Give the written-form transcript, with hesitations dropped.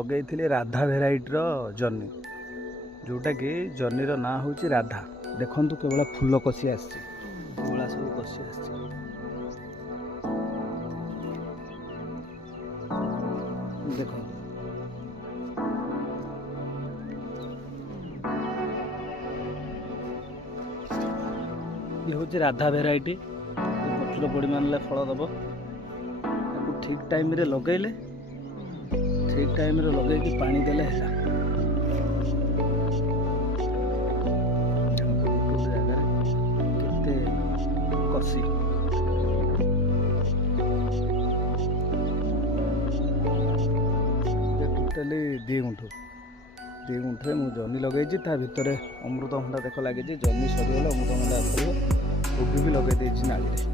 ଲଗେଇଥିଲି ରାଧା ଭେରାଇଟିର ଜହ୍ନି, जोटा कि जह्नीर ना हूँ राधा। देखु केवल फूल कषि आसी सब कषि आस देख ये हूँ राधा भेराइटी प्रचुर परिमाण फल दब ठीक टाइम रे लगेले ठीक टाइम रे लगे पानी देले है कषि टोटाली 2 गुंठे मुझे जह्नी लगे भितर अमृतभंडा देख लगे जह्नी सरीगला अमृतभंडा कोबी भी लगे नाली।